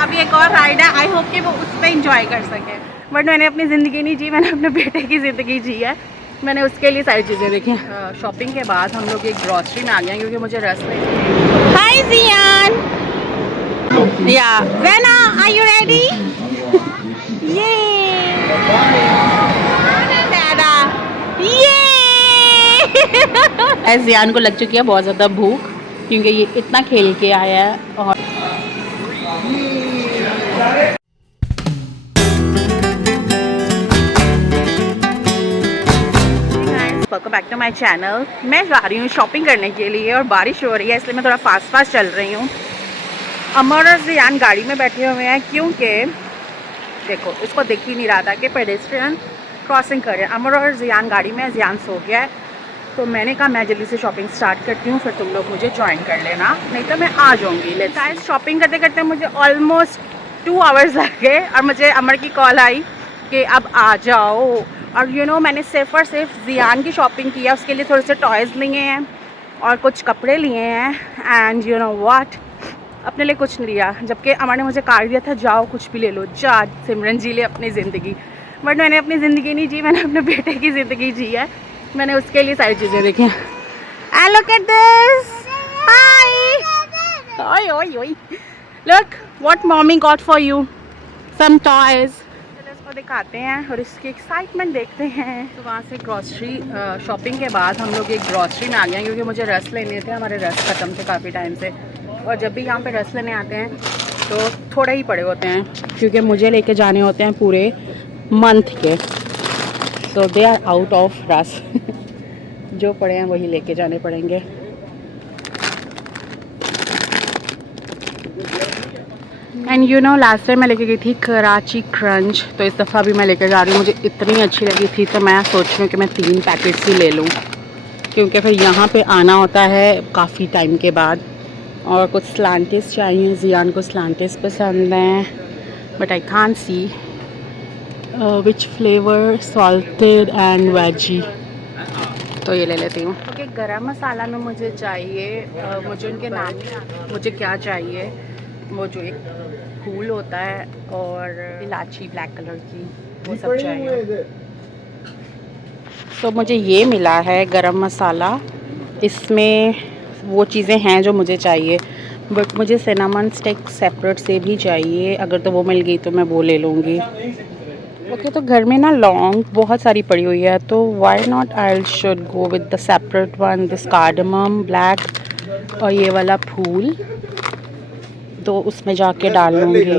अभी एक और राइड है, आई होप कि वो उस पर इंजॉय कर सके। बट मैंने अपनी ज़िंदगी नहीं जी, मैंने अपने बेटे की ज़िंदगी जी है। मैंने उसके लिए सारी चीज़ें देखी। शॉपिंग के बाद हम लोग एक ग्रॉसरी में आ गए हैं क्योंकि मुझे रस नहीं। हाय जियान, या ज़ेना, आर यू रेडी? ये दादा, ये जियान को लग चुकी है बहुत ज़्यादा भूख क्योंकि ये इतना खेल के आया है। और welcome back to my channel. मैं जा रही हूँ शॉपिंग करने के लिए और बारिश हो रही है इसलिए मैं थोड़ा फास्ट चल रही हूँ। अमर और जियान गाड़ी में बैठे हुए हैं क्योंकि देखो इसको दिख ही नहीं रहा था कि पेडेस्ट्रियन क्रॉसिंग करें। अमर और जियान गाड़ी में, जियान सो गया है तो मैंने कहा मैं जल्दी से शॉपिंग स्टार्ट करती हूँ, फिर तुम लोग मुझे ज्वाइन कर लेना, नहीं तो मैं आ जाऊँगी। लेट्स शॉपिंग करते करते मुझे ऑलमोस्ट 2 आवर्स लग गए और मुझे अमर की कॉल आई कि अब आ जाओ। और यू नो मैंने सिर्फ और सिर्फ जियान की शॉपिंग की है, उसके लिए थोड़े से टॉयज़ लिए हैं और कुछ कपड़े लिए हैं। एंड यू नो व्हाट, अपने लिए कुछ नहीं लिया, जबकि अमर ने मुझे कार्ड दिया था जाओ कुछ भी ले लो, जा सिमरन जी ले अपनी ज़िंदगी। बट मैंने अपनी ज़िंदगी नहीं जी, मैंने अपने बेटे की ज़िंदगी जी है। मैंने उसके लिए सारी चीज़ें देखी। And look at this, hi, ओय ओय ओय, look what mommy got for you, some toys. चलो इसको दिखाते हैं और इसकी एक्साइटमेंट देखते हैं। तो वहाँ से ग्रॉसरी शॉपिंग के बाद हम लोग एक ग्रॉसरी में आ गए हैं क्योंकि मुझे रस लेने थे, हमारे रस ख़त्म थे काफ़ी टाइम से। और जब भी यहाँ पे रस लेने आते हैं तो थोड़े ही पड़े होते हैं क्योंकि मुझे लेके जाने होते हैं पूरे मंथ के, सो दे आर आउट ऑफ रस। जो पड़े हैं वही लेके जाने पड़ेंगे। And you know last time मैं लेके गई थी कराची क्रंच, तो इस दफ़ा भी मैं लेके जा रही हूँ। मुझे इतनी अच्छी लगी थी तो मैं सोच रही हूँ कि मैं 3 पैकेट्स ही ले लूँ क्योंकि फिर यहाँ पे आना होता है काफ़ी टाइम के बाद। और कुछ स्लांटिस चाहिए, जियान को स्लांटिस पसंद हैं but I can't see which flavour, salted and veggie, तो ये ले लेती हूँ। ओके, गरम मसाला में मुझे चाहिए मुझे उनके नाम, मुझे क्या चाहिए, वो जो एक फूल होता है और इलायची ब्लैक कलर की, वो सब चाहिए। तो मुझे ये मिला है गरम मसाला, इसमें वो चीज़ें हैं जो मुझे चाहिए। बट मुझे सिनेमन स्टिक सेपरेट से भी चाहिए, अगर तो वो मिल गई तो मैं वो ले लूँगी। ओके, तो घर में ना लौंग बहुत सारी पड़ी हुई है तो why not I should go with the separate one, this cardamom black और ये वाला फूल, तो उसमें जाके डाल लूँगी।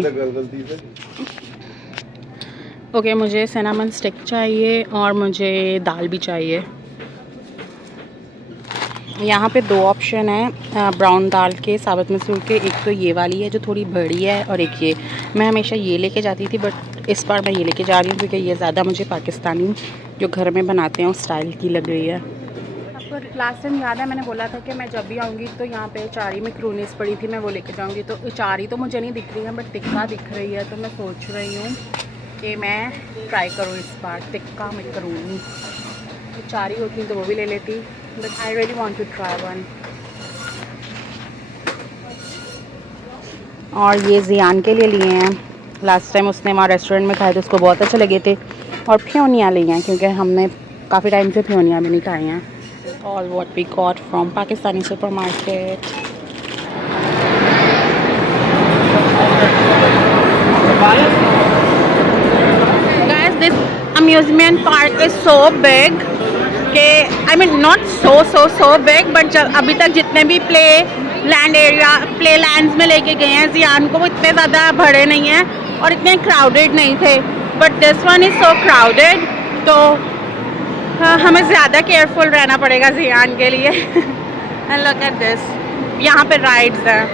ओके, मुझे सिनेमन स्टिक चाहिए और मुझे दाल भी चाहिए। यहाँ पे 2 ऑप्शन है ब्राउन दाल के, साबुत मसूर के। एक तो ये वाली है जो थोड़ी बड़ी है और एक ये। मैं हमेशा ये लेके जाती थी बट इस बार मैं ये लेके जा रही हूँ क्योंकि ये ज़्यादा मुझे पाकिस्तानी जो घर में बनाते हैं उस स्टाइल की लग रही है। आपको लास्ट टाइम याद है मैंने बोला था कि मैं जब भी आऊँगी तो यहाँ पे चारी में क्रूनीस पड़ी थी, मैं वो लेके जाऊँगी। तो चारी तो मुझे नहीं दिख रही है बट टिक्का दिख रही है, तो मैं सोच रही हूँ कि मैं ट्राई करूँ इस बार टिक्का में करूँगी। तो चारी होती तो वो भी ले लेती, but I really want to try one. और ये जियान के लिए लिए हैं, लास्ट टाइम उसने वहाँ रेस्टोरेंट में खाए थे, उसको बहुत अच्छे लगे थे। और फ्योनिया ली हैं क्योंकि हमने काफ़ी टाइम से फ्योनिया भी नहीं खाए हैं। All what we got from Pakistani super market. Guys, this amusement park is so big कि I mean not so big, but अभी तक जितने भी प्ले लैंड्स में लेके गए हैं जियान को, वो इतने ज़्यादा भरे नहीं हैं और इतने क्राउडेड नहीं थे। But this one is so crowded, तो हमें ज़्यादा केयरफुल रहना पड़ेगा जियान के लिए। एंड लुक एट दिस, यहाँ पे राइड्स हैं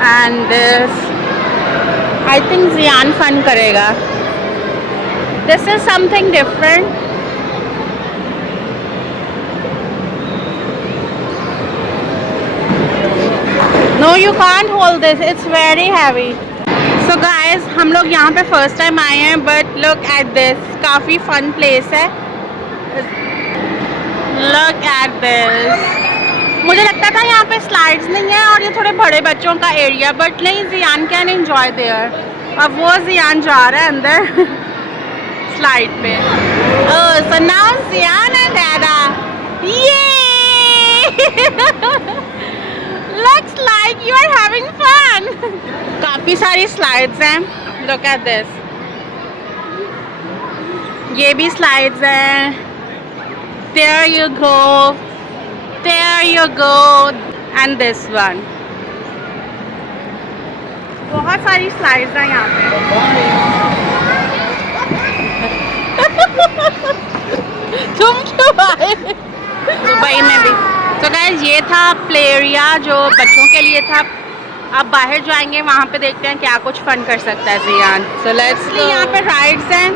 and this, I think Jiyan fun करेगा। This is something different. No, you can't hold this. It's very heavy. So guys, हम लोग यहाँ पे फर्स्ट टाइम आए हैं, but look at this. काफ़ी fun place है. Look at this. मुझे लगता लगता था यहाँ पे स्लाइड्स नहीं है और ये थोड़े बड़े बच्चों का एरिया, बट नहीं, जियान कैन एंजॉय देयर। अब वो जियान जा रहा है अंदर स्लाइड पे। ओह, so now Jian and dada, ये looks like you are having fun. काफी सारी स्लाइड्स हैं, लुक एट दिस। ये भी स्लाइड्स हैं। There you go, there you go, and this one. बहुत सारी स्लाइड्स हैं यहाँ पे। तुम क्यों आए? दुबई में भी। तो गाइस ये था प्ले एरिया जो बच्चों के लिए था। अब बाहर जाएंगे, वहाँ पे देखते हैं क्या कुछ फन कर सकता है जियान। So let's go. यहाँ पे राइड्स हैं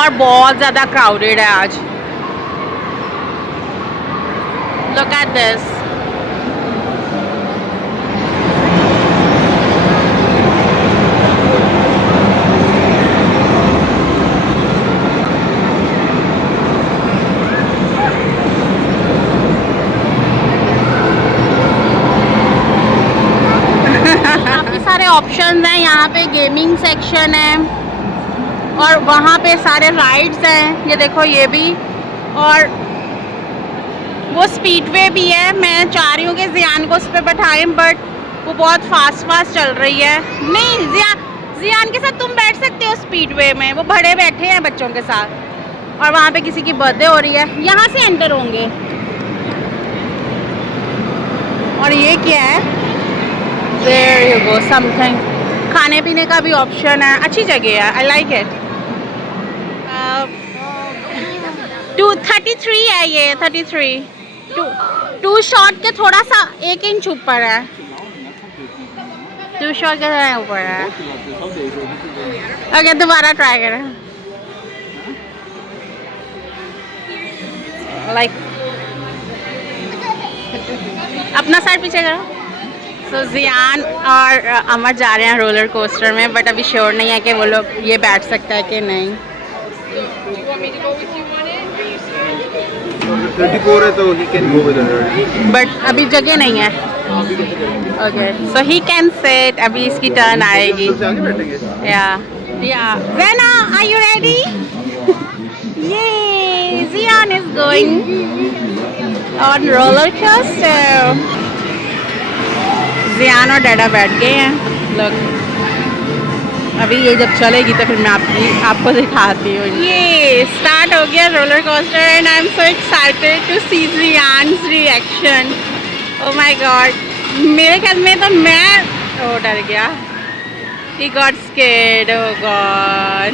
और बहुत ज़्यादा क्राउडेड है आज। Look at this. काफ़ी सारे ऑप्शंस हैं यहाँ पे। गेमिंग सेक्शन है और वहाँ पे सारे राइड्स हैं। ये देखो, ये भी, और वो स्पीडवे भी है। मैं चाह रही हूँ कि जियान को उस पर बैठाएं, बट वो बहुत फास्ट चल रही है। नहीं, जियान के साथ तुम बैठ सकते हो स्पीडवे में, वो बड़े बैठे हैं बच्चों के साथ। और वहाँ पे किसी की बर्थडे हो रही है, यहाँ से एंटर होंगे। और ये क्या है? There you go, something. खाने पीने का भी ऑप्शन है, अच्छी जगह है, आई लाइक इट। 33 है ये, 33। टू शॉट के थोड़ा सा 1 इंच ऊपर है। 2 शॉट के थोड़ा ऊपर है। ओके, दोबारा ट्राई करें। लाइक अपना साइड पीछे करो। तो जियान और अमर जा रहे हैं रोलर कोस्टर में, बट अभी श्योर नहीं है कि वो लोग ये बैठ सकता है कि नहीं। 34 है तो he can go with it. But अभी जगह नहीं है। Okay, so he can sit. अभी इसकी टर्न आएगी। सबसे आगे बैठेंगे। या Zena, are you ready? Yay! Ziyan is going on roller coaster. जियान और डैडा बैठ गए हैं। लोग अभी ये जब चलेगी तो फिर मैं आपको दिखाती हूँ। ये स्टार्ट हो गया roller coaster and I am so excited to see Jiyan's reaction. Oh my god, मेरे ख्याल में तो मैं डर गया। He got scared, oh god.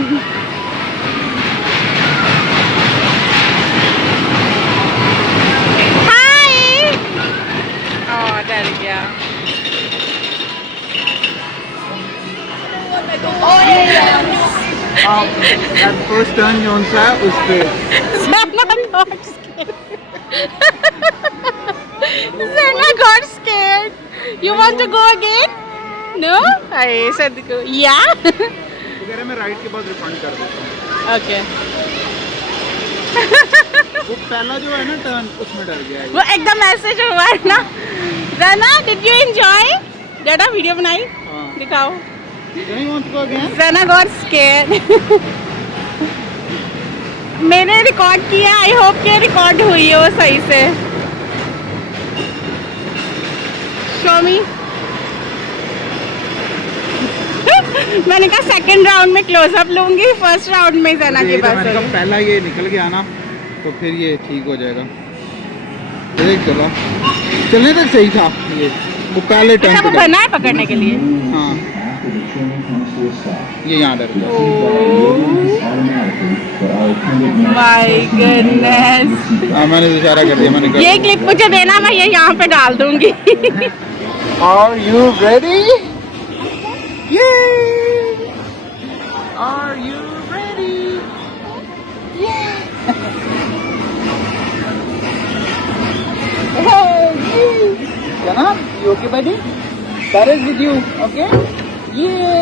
हाय, ओह डर गया। फर्स्ट टर्न जो सा है उस पे Zena got scared. You want to go again? No? I said go. Yeah. वगैरह मैं राइड के बाद रिफंड कर देता हूँ। Okay. वो पहला जो है ना टर्न, उसमें डर गया है। वो एकदम ऐसे जो हुआ है ना। Zena, did you enjoy? Data video बनाई? हाँ। दिखाओ। Don't you want to go again? Zena got scared. मैंने रिकॉर्ड किया, आई होप कि रिकॉर्ड हुई है वो सही से। शो मी। मैंने कहा सेकंड राउंड में क्लोजअप लूंगी, फर्स्ट राउंड में जना के पास। मैंने कहा पहला ये निकल गया ना तो फिर ये ठीक हो जाएगा। देख चलो, चलने तक सही था ये, वो पहले टर्न पे बना है पकड़ने के लिए। हाँ, ये यहाँ डर गया। My goodness. मैंने इशारा कर दिया, मैंने ये क्लिप मुझे देना, मैं ये यहाँ पे डाल दूंगी। Are you ready? Yeah. Are you ready? Yeah. Hey, Jana, you okay, buddy? That is with you, okay? Yeah.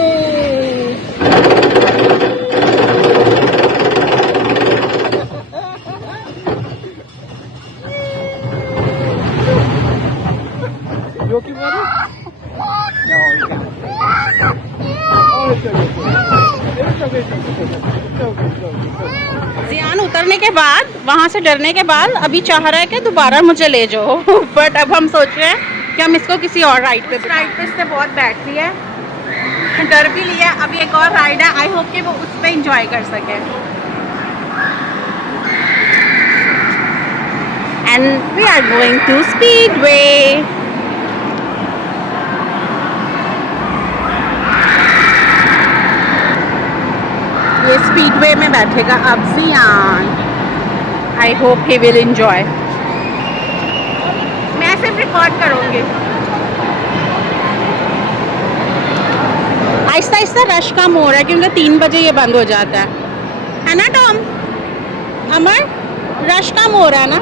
Yoki brother? No, you can't. Oh, it's okay. जियान उतरने के बाद, वहाँ से डरने के बाद अभी चाह रहा है कि दोबारा मुझे ले जाओ। बट अब हम सोच रहे हैं कि हम इसको किसी और राइड पे इससे बहुत बैठ रही है, डर भी लिया। अभी एक और राइड है, आई होप कि वो उस पर इंजॉय कर सके। And we are going to speedway. ये स्पीडवे में बैठेगा अब Jiyan. I hope he will enjoy. मैं सिर्फ रिकॉर्ड करूँगी। आहिस्ता आहिस्ता रश कम हो रहा है क्योंकि 3 बजे ये बंद हो जाता है ना टॉम? अमर, रश कम हो रहा है ना?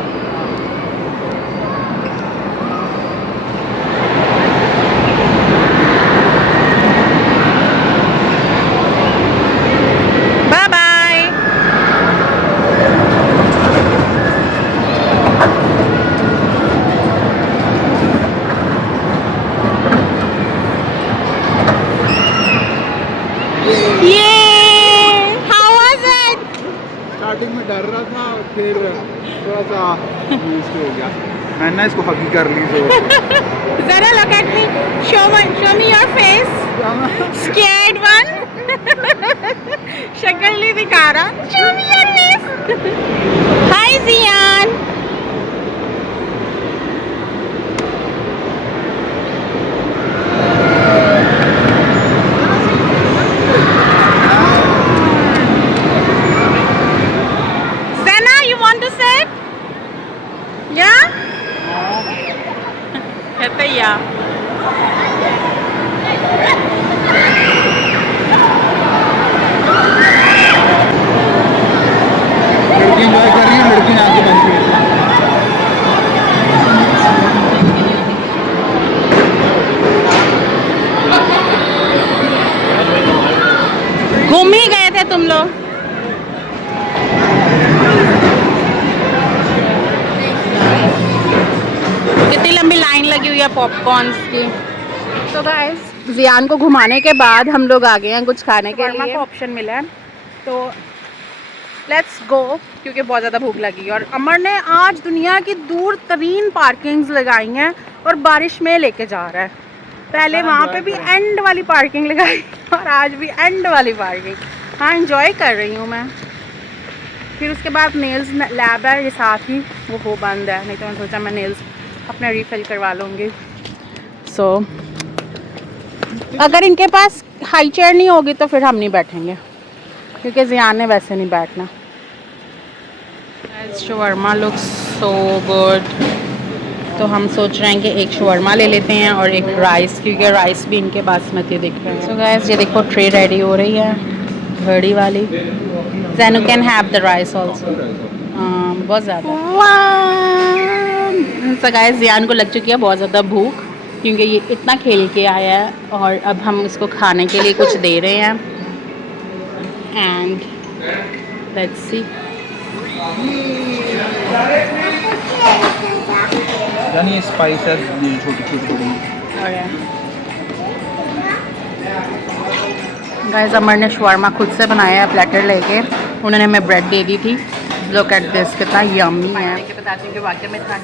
Bye bye. स्टार्टिंग में डर रहा था, फिर थोड़ा सा यूज्ड हो गया। मैंने ना इसको हगी कर ली। तो जरा look at me, show me your face, scared one। शक्ल नहीं दिखा रहा, show me your face। Hi जियान। कहते या लड़की एंजॉय कर रही है, लड़की आगे बन रही है। घूम ही गए थे तुम लोग। कितनी लंबी लाइन लगी हुई है पॉपकॉर्न्स की। तो गाइस जियान को घुमाने के बाद हम लोग आ गए हैं कुछ खाने के लिए। ऑप्शन मिला है तो लेट्स गो, क्योंकि बहुत ज़्यादा भूख लगी है। और अमर ने आज दुनिया की दूर तरीन पार्किंग्स लगाई हैं और बारिश में लेके जा रहा है। पहले वहाँ पे भी एंड वाली पार्किंग लगाई और आज भी एंड वाली पार्किंग। हाँ, एंजॉय कर रही हूँ मैं। फिर उसके बाद नेल्स लैब है ये साथ ही, वो बंद है, नहीं तो मैं सोचा मैं नेल्स अपना रिफिल करवा लूँगी। सो अगर इनके पास हाई चेयर नहीं होगी तो फिर हम नहीं बैठेंगे, क्योंकि जियान ने वैसे नहीं बैठना। Shawarma looks so good. तो हम सोच रहे हैं कि एक शवरमा ले लेते हैं और एक राइस, क्योंकि राइस भी इनके बासमती दिख रहे हैं। सो गाइस ये देखो ट्रे रेडी हो रही है बड़ी वाली। Zainu can have the rice also. बहुत ज़्यादा। सो गाइस जियान को लग चुकी है बहुत ज़्यादा भूख, क्योंकि ये इतना खेल के आया है और अब हम इसको खाने के लिए कुछ दे रहे हैं। And let's see. यानी स्पाइसेस छोटी छोटी। गाइस अमर ने शवरमा खुद से बनाया है प्लेटर लेके। उन्होंने हमें ब्रेड दे दी थी। लुक एट दिस, कितना यम्मी है। बताती हूँ कि वाकई में इतना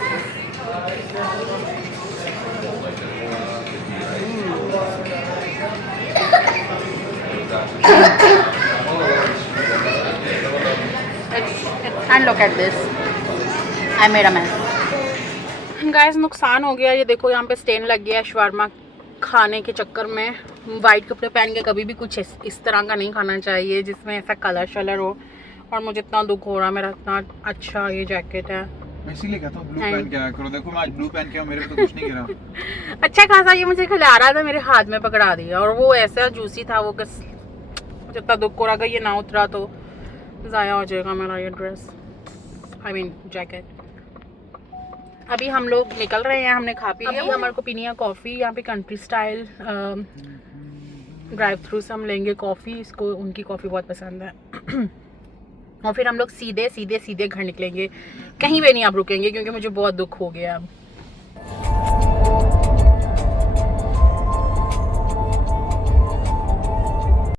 and look at this, I made a mess. Guys नुकसान हो गया, ये देखो यहाँ पे स्टेन लग गया है शवरमा खाने के चक्कर में। वाइट कपड़े पहन के कभी भी कुछ इस तरह का नहीं खाना चाहिए जिसमें ऐसा कलर शलर हो। और मुझे इतना दुख हो रहा, मेरा इतना अच्छा ये जैकेट है। मैं इसीलिए कहता हूँ ब्लू पहन के आया करो। देखो मैं आज ब्लू पहन के, मेरे को तो कुछ नहीं गिरा। अच्छा खासा ये मुझे खिला रहा था, मेरे हाथ में पकड़ा दिया और वो ऐसा जूसी था वो, मुझे इतना दुख हो रहा, अगर ये ना उतरा तो ज़ाया हो जाएगा मेरा ये ड्रेस, आई मीन जैकेट। अभी हम लोग निकल रहे हैं, हमने खा पी लिया। अभी हमारे को पीनी है कॉफ़ी। यहाँ पे कंट्री स्टाइल ड्राइव थ्रू से हम लेंगे कॉफ़ी। इसको उनकी कॉफ़ी बहुत पसंद है। और फिर हम लोग सीधे घर निकलेंगे, कहीं पे नहीं आप रुकेंगे, क्योंकि मुझे बहुत दुख हो गया अब।